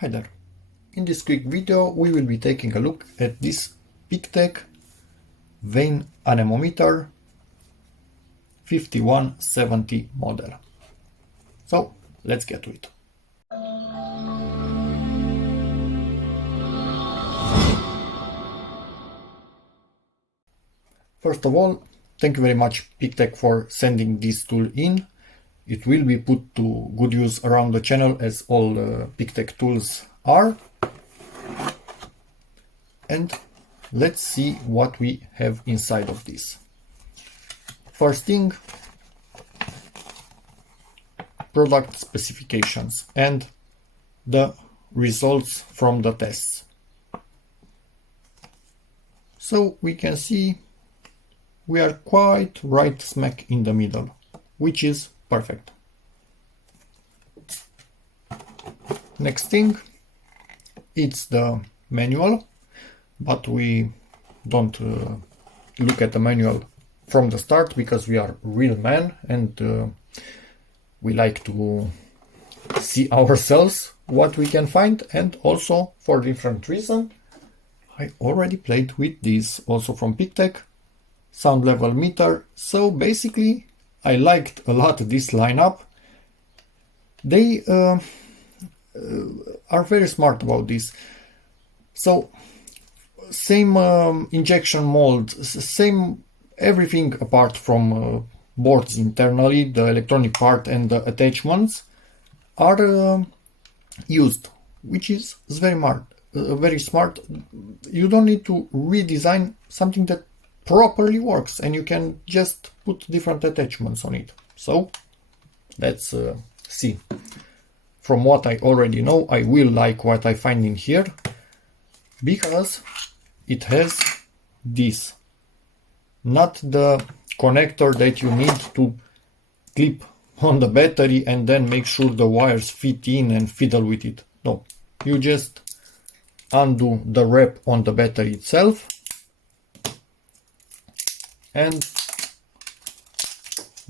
Hi there. In this quick video we will be taking a look at this PeakTech Vane anemometer 5170 model. So let's get to it. First of all, thank you very much PeakTech for sending this tool in. It will be put to good use around the channel as all PeakTech tools are. And let's see what we have inside of this. First thing, product specifications and the results from the tests. So we can see we are quite right smack in the middle, which is perfect. Next thing, it's the manual, but we don't look at the manual from the start because we are real men and we like to see ourselves what we can find, and also for different reason. I already played with this also from PeakTech sound level meter. So basically I liked a lot this lineup. They are very smart about this. So same injection mold, same everything apart from boards internally, the electronic part and the attachments are used, which is very smart. You don't need to redesign something that properly works, and you can just put different attachments on it. So let's see. From what I already know, I will like what I find in here, because it has this, not the connector that you need to clip on the battery and then make sure the wires fit in and fiddle with it. No, you just undo the wrap on the battery itself and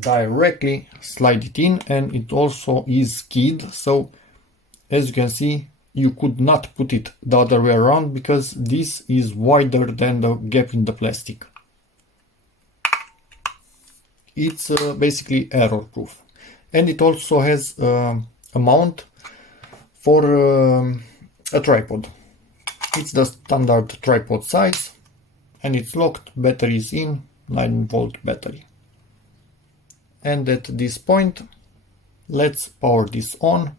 directly slide it in, and it also is keyed. So as you can see, you could not put it the other way around because this is wider than the gap in the plastic. It's basically error proof, and it also has a mount for a tripod. It's the standard tripod size and it's locked, battery is in, 9-volt battery. And at this point, let's power this on.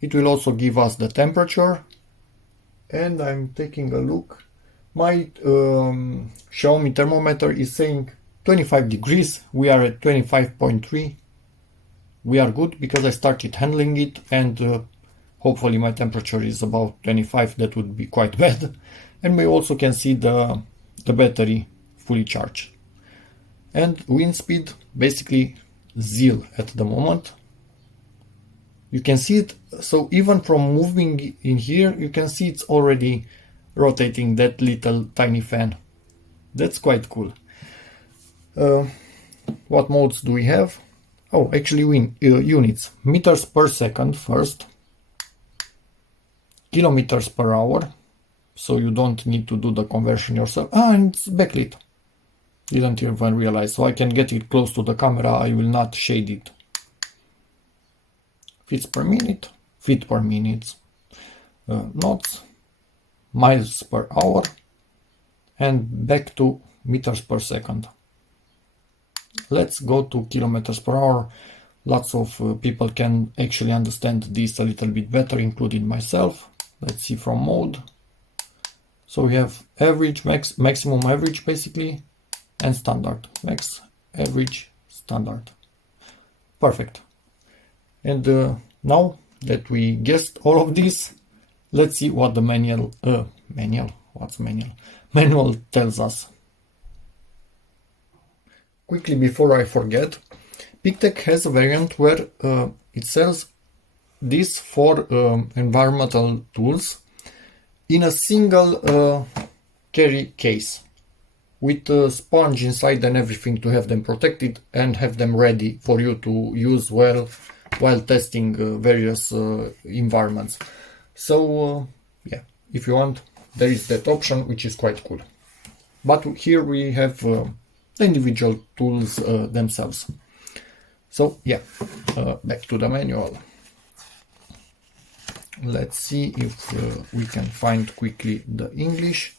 It will also give us the temperature, and I'm taking a look. My Xiaomi thermometer is saying 25 degrees. We are at 25.3. We are good because I started handling it, and hopefully my temperature is about 25. That would be quite bad. And we also can see the battery fully charged. And wind speed basically 0 at the moment. You can see it, so even from moving in here, you can see it's already rotating that little tiny fan. That's quite cool. What modes do we have? Oh, actually units. Meters per second first. Kilometers per hour. So you don't need to do the conversion yourself. And it's backlit. Didn't even realize. So I can get it close to the camera. I will not shade it. Feet per minute, knots, miles per hour, and back to meters per second. Let's go to kilometers per hour. Lots of people can actually understand this a little bit better, including myself. Let's see from mode. So we have average, maximum average basically, and standard. Max, average, standard. Perfect. And now that we guessed all of this, let's see what the manual tells us. Quickly before I forget, PeakTech has a variant where it sells this for environmental tools in a single carry case with a sponge inside and everything to have them protected and have them ready for you to use well while testing various environments. So yeah, if you want, there is that option, which is quite cool. But here we have the individual tools themselves. So yeah, back to the manual. Let's see if we can find quickly the English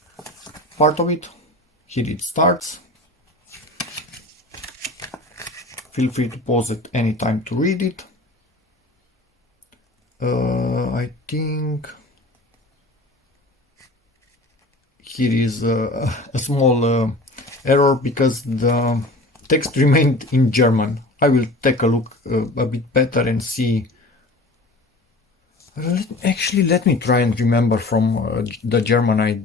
part of it. Here it starts. Feel free to pause at any time to read it. I think here is a small error because the text remained in German. I will take a look a bit better and see. Actually, let me try and remember from the German I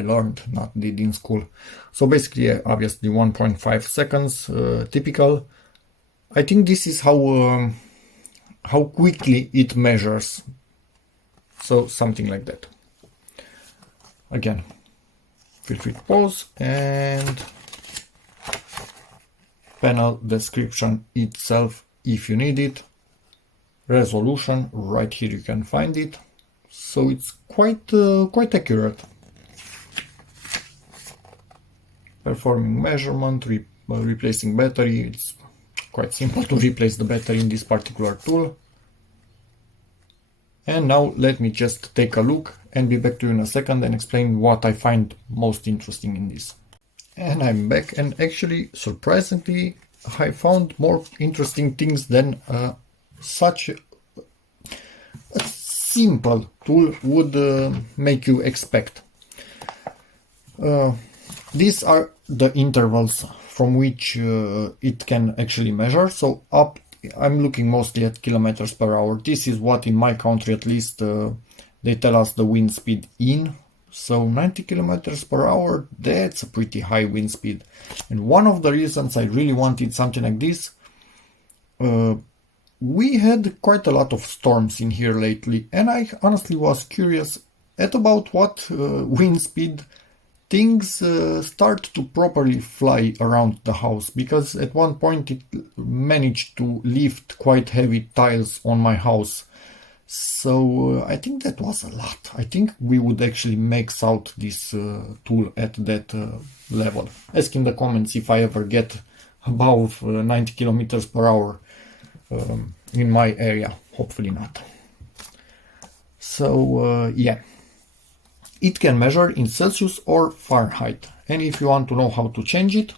learned, not did in school. So basically, obviously 1.5 seconds, typical. I think this is how quickly it measures. So something like that. Again, feel free to pause, and panel description itself if you need it. Resolution, right here you can find it. So it's quite accurate. Performing measurement, replacing battery. It's quite simple to replace the battery in this particular tool. And now let me just take a look and be back to you in a second and explain what I find most interesting in this. And I'm back, and actually, surprisingly, I found more interesting things than such a simple tool would make you expect. These are the intervals from which it can actually measure. So I'm looking mostly at kilometers per hour. This is what in my country at least they tell us the wind speed in. So 90 kilometers per hour, that's a pretty high wind speed. And one of the reasons I really wanted something like this, we had quite a lot of storms in here lately, and I honestly was curious at about what wind speed things start to properly fly around the house, because at one point it managed to lift quite heavy tiles on my house. So I think that was a lot. I think we would actually max out this tool at that level. Ask in the comments if I ever get above 90 kilometers per hour in my area. Hopefully not. So yeah. It can measure in Celsius or Fahrenheit. And if you want to know how to change it,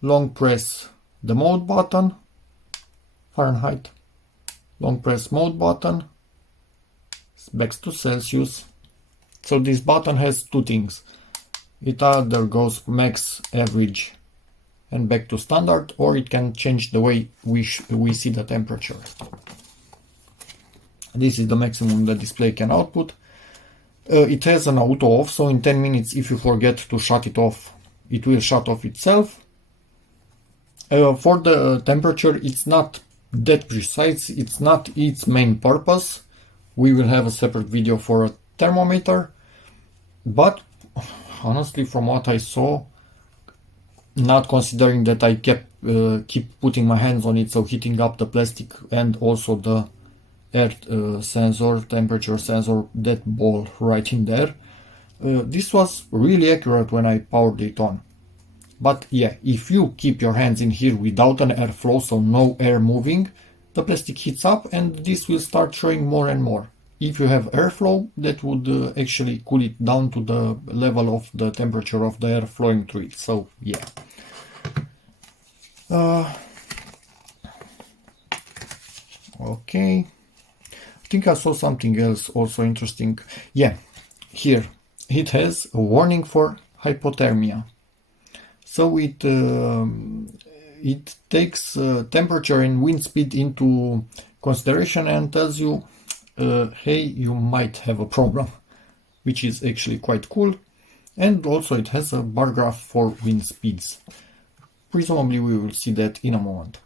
long press the mode button, Fahrenheit, long press mode button, back to Celsius. So this button has two things. It either goes max, average, and back to standard, or it can change the way we see the temperature. This is the maximum the display can output. It has an auto off, so in 10 minutes if you forget to shut it off, it will shut off itself. For the temperature, it's not that precise, it's not its main purpose. We will have a separate video for a thermometer, but honestly from what I saw, not considering that I keep putting my hands on it, so heating up the plastic and also the air sensor, temperature sensor, that ball right in there. This was really accurate when I powered it on. But yeah, if you keep your hands in here without an airflow, so no air moving, the plastic heats up and this will start showing more and more. If you have airflow, that would actually cool it down to the level of the temperature of the air flowing through it. So yeah. Okay. I think I saw something else also interesting. Yeah, here it has a warning for hypothermia. So it takes temperature and wind speed into consideration and tells you, hey, you might have a problem, which is actually quite cool. And also it has a bar graph for wind speeds. Presumably we will see that in a moment.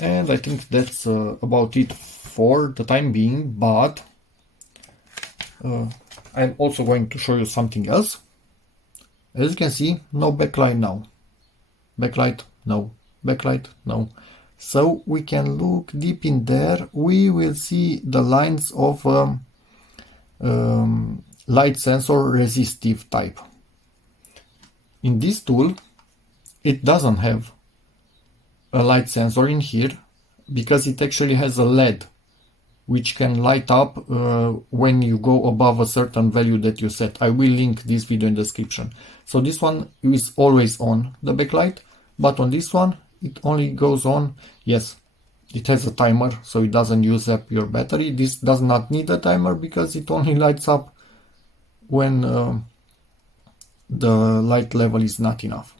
And I think that's about it for the time being, but I'm also going to show you something else. As you can see, no backlight now. Backlight, no. backlight? No. So we can look deep in there. We will see the lines of light sensor resistive type. In this tool, it doesn't have a light sensor in here because it actually has a LED which can light up when you go above a certain value that you set. I will link this video in the description. So this one is always on, the backlight, but on this one it only goes on, yes, it has a timer, so it doesn't use up your battery. This does not need a timer because it only lights up when the light level is not enough.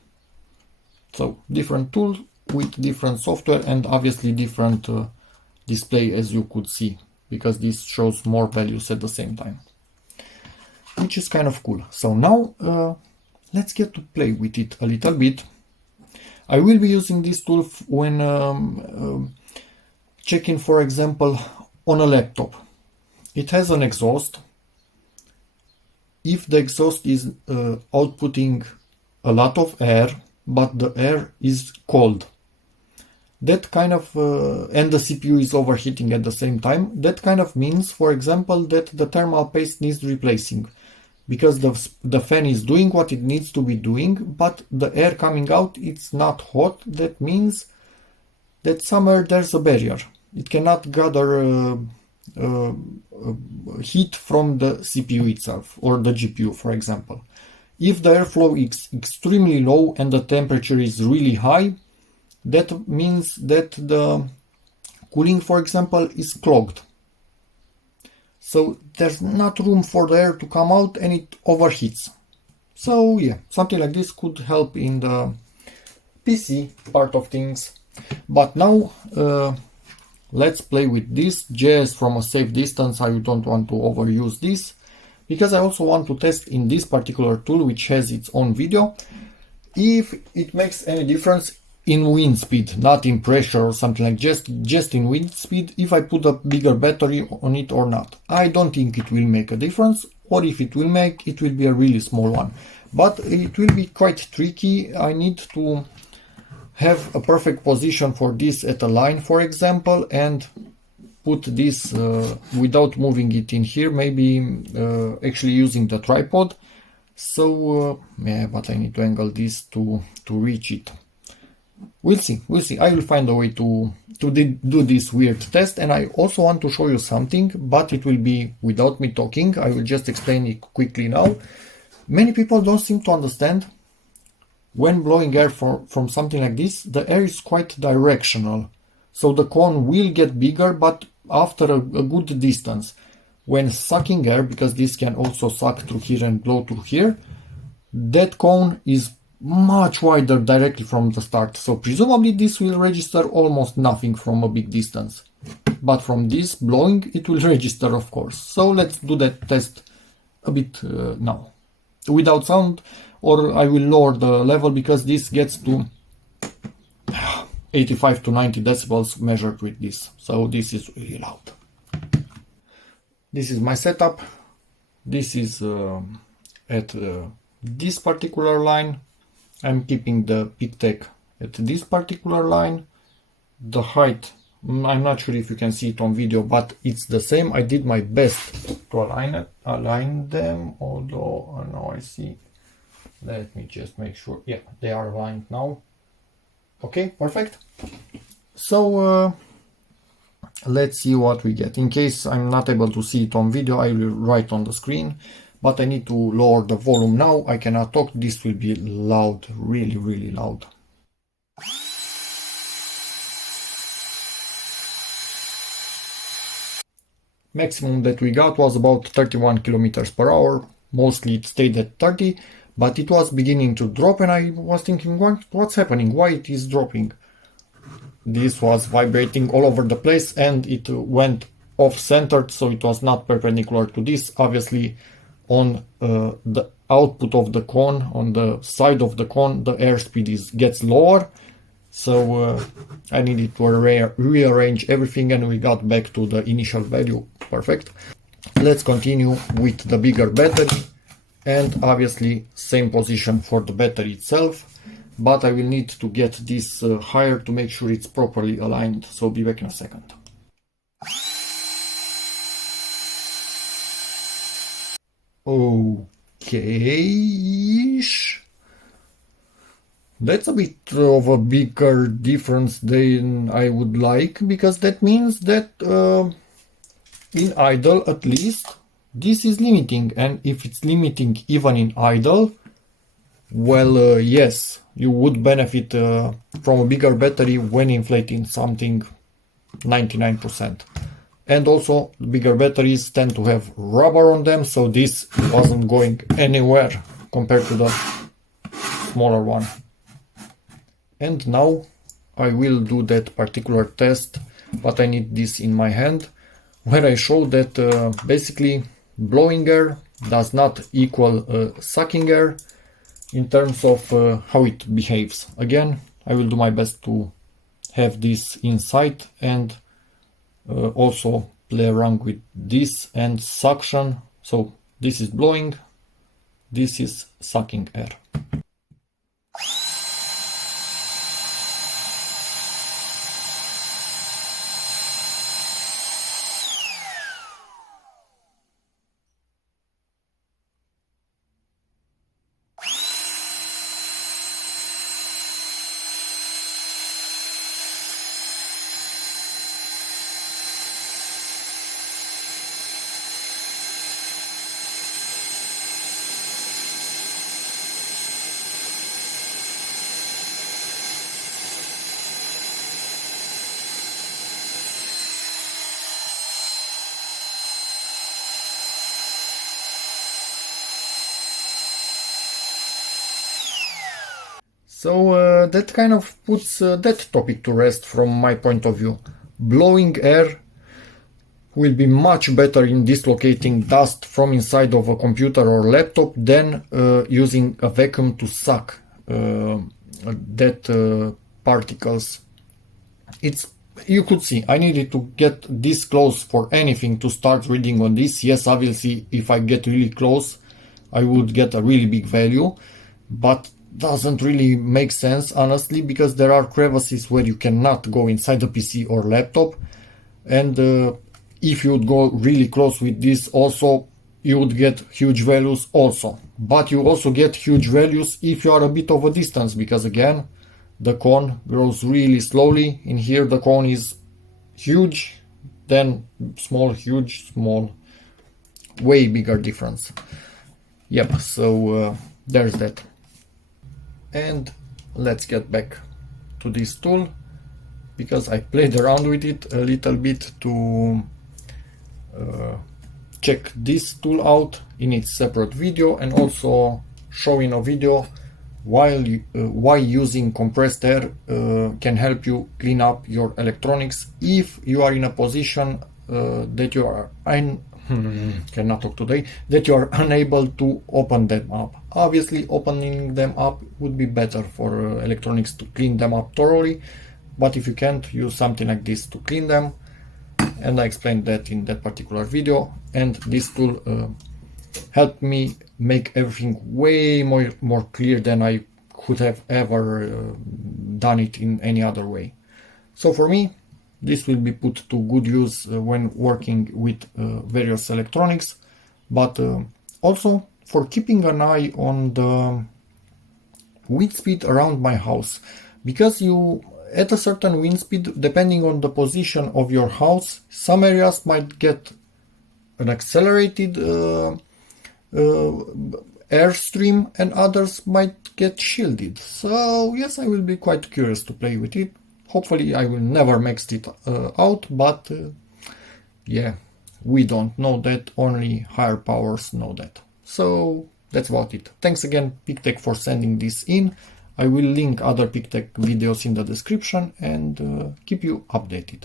So different tool with different software and obviously different display, as you could see, because this shows more values at the same time, which is kind of cool. So now let's get to play with it a little bit. I will be using this tool when checking, for example, on a laptop. It has an exhaust. If the exhaust is outputting a lot of air, but the air is cold, that kind of, and the CPU is overheating at the same time, that kind of means, for example, that the thermal paste needs replacing, because the fan is doing what it needs to be doing, but the air coming out, it's not hot. That means that somewhere there's a barrier. It cannot gather heat from the CPU itself or the GPU, for example. If the airflow is extremely low and the temperature is really high, that means that the cooling, for example, is clogged. So there's not room for the air to come out and it overheats. So yeah, something like this could help in the PC part of things. But now let's play with this just from a safe distance. I don't want to overuse this because I also want to test in this particular tool, which has its own video, if it makes any difference in wind speed, not in pressure or something like just in wind speed, if I put a bigger battery on it or not. I don't think it will make a difference, or if it will make, it will be a really small one. But it will be quite tricky. I need to have a perfect position for this at a line, for example, and put this without moving it in here, maybe actually using the tripod. So yeah, but I need to angle this to reach it. We'll see. I will find a way to do this weird test, and I also want to show you something, but it will be without me talking. I will just explain it quickly now. Many people don't seem to understand when blowing air from something like this, the air is quite directional. So the cone will get bigger, but after a good distance. When sucking air, because this can also suck through here and blow through here, that cone is much wider directly from the start. So presumably this will register almost nothing from a big distance. But from this blowing, it will register, of course. So let's do that test a bit now. Without sound, or I will lower the level because this gets to 85 to 90 decibels measured with this. So this is really loud. This is my setup. This is at this particular line. I'm keeping the PeakTech at this particular line. The height, I'm not sure if you can see it on video, but it's the same. I did my best to align them, although now I see. Let me just make sure. Yeah, they are aligned now. Okay, perfect. So let's see what we get. In case I'm not able to see it on video, I will write on the screen, but I need to lower the volume now. I cannot talk. This will be loud, really, really loud. Maximum that we got was about 31 kilometers per hour. Mostly it stayed at 30, but it was beginning to drop and I was thinking, what's happening? Why it is dropping? This was vibrating all over the place and it went off-centered, so it was not perpendicular to this. Obviously, on the output of the cone, on the side of the cone, the airspeed gets lower. So I needed to rearrange everything and we got back to the initial value. Perfect. Let's continue with the bigger battery and obviously same position for the battery itself. but I will need to get this higher to make sure it's properly aligned, so be back in a second. Okay-ish. That's a bit of a bigger difference than I would like, because that means that in idle at least this is limiting, and if it's limiting even in idle, well, yes, you would benefit from a bigger battery when inflating something 99%. And also, bigger batteries tend to have rubber on them, so this wasn't going anywhere compared to the smaller one. And now I will do that particular test, but I need this in my hand, where I show that basically blowing air does not equal sucking air in terms of how it behaves. Again, I will do my best to have this in sight and also play around with this and suction. So this is blowing, this is sucking air. So that kind of puts that topic to rest from my point of view. Blowing air will be much better in dislocating dust from inside of a computer or laptop than using a vacuum to suck that particles. You could see, I needed to get this close for anything to start reading on this. Yes, obviously, if I get really close, I would get a really big value, but doesn't really make sense, honestly, because there are crevices where you cannot go inside the PC or laptop, and if you would go really close with this also, you would get huge values also. But you also get huge values if you are a bit of a distance, because again, the cone grows really slowly. In here the cone is huge, then small, huge, small, way bigger difference. Yep, so there's that. And let's get back to this tool, because I played around with it a little bit to check this tool out in its separate video, and also showing a video why using compressed air can help you clean up your electronics if you are in a position that you are cannot talk today, that you are unable to open them up. Obviously, opening them up would be better for electronics to clean them up thoroughly, but if you can't, use something like this to clean them, and I explained that in that particular video. And this tool helped me make everything way more clear than I could have ever done it in any other way. So for me, this will be put to good use when working with various electronics, but also for keeping an eye on the wind speed around my house, because at a certain wind speed, depending on the position of your house, some areas might get an accelerated airstream and others might get shielded. So yes, I will be quite curious to play with it. Hopefully I will never max it out, but yeah, we don't know that, only higher powers know that. So that's about it. Thanks again, PeakTech, for sending this in. I will link other PeakTech videos in the description and keep you updated.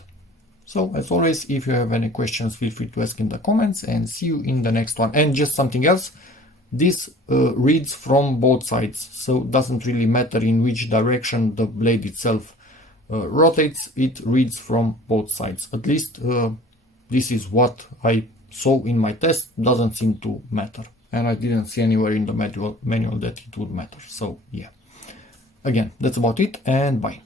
So as always, if you have any questions, feel free to ask in the comments, and see you in the next one. And just something else, this reads from both sides, so it doesn't really matter in which direction the blade itself rotates, it reads from both sides. At least this is what I saw in my test. Doesn't seem to matter, and I didn't see anywhere in the manual that it would matter. So yeah, again, that's about it, and bye.